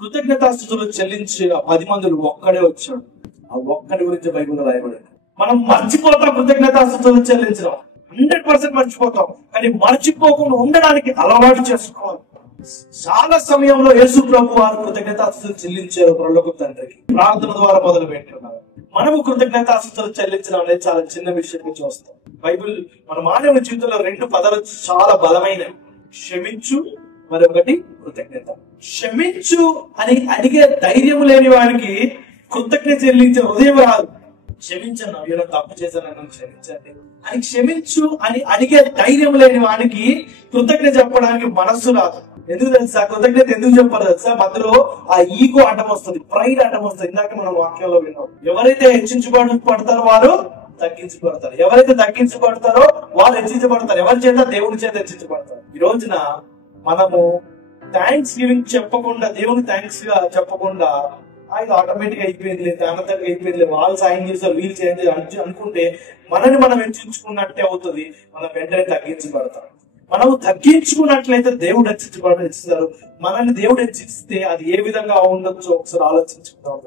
కృతజ్ఞతాస్తుతులు చెల్లించి ఆ 10 మందిలో ఒక్కడే వచ్చాడు. ఆ ఒక్కడి గురించి బైబిల్లో రాయబడింది. మనం మర్చిపోతాం కృతజ్ఞతాస్తుతులు చెల్లించడం, 100% మర్చిపోతాం. కానీ మర్చిపోకుండా ఉండడానికి అలవాటు చేసుకోవాలి. చాలా సమయంలో యేసు ప్రభు వారు కృతజ్ఞతాస్తుతులు చెల్లించారు పరలోకపు తండ్రికి. ప్రార్థన ద్వారా మొదలు పెట్టున్నారు. మనము కృతజ్ఞతాస్తుతులు చెల్లించడం అనేది చాలా చిన్న విషయంగా చూస్తాం. బైబిల్ మన మానవ జీవితంలో 2 పదాలు చాలా బలమైనవి: క్షమించు, మరొకటి కృతజ్ఞత. క్షమించు అని అడిగే ధైర్యం లేని వాడికి కృతజ్ఞత చెల్లించే హృదయం రాదు. క్షమించను, ఏదో తప్పు చేశాను, క్షమించండి అని క్షమించు అని అడిగే ధైర్యం లేని వాడికి కృతజ్ఞత చెప్పడానికి మనస్సు రాదు. ఎందుకు తెలుసా? కృతజ్ఞత ఎందుకు చెప్పారు తెలుసా? మధ్యలో ఆ ఈగో అడ్డం వస్తుంది, ప్రైడ్ అడ్డం వస్తుంది. ఇందాక మనం వాక్యంలో విన్నాం, ఎవరైతే హెచ్చించబడతారో వారు తగ్గించబడతారు, ఎవరైతే తగ్గించబడతారో వాళ్ళు హెచ్చించబడతారు. ఎవరి చేత? దేవుని చేత హెచ్చించబడతారు. ఈ రోజున మనము థ్యాంక్స్ గివింగ్ చెప్పకుండా, దేవుని థ్యాంక్స్ గా చెప్పకుండా, అది ఆటోమేటిక్ అయిపోయింది, దానంతగా అయిపోయింది, వాళ్ళు సాయం చేస్తారు, వీళ్ళు చేయండి అనుకుంటే మనని మనం హెచ్చించుకున్నట్టే అవుతుంది. మనం వెంటనే తగ్గించబడతాం. మనము తగ్గించుకున్నట్లయితే దేవుడు హెచ్చిస్తారు. మనల్ని దేవుడు హెచ్చిస్తే అది ఏ విధంగా ఉండొచ్చో ఒకసారి ఆలోచించుకుందాం.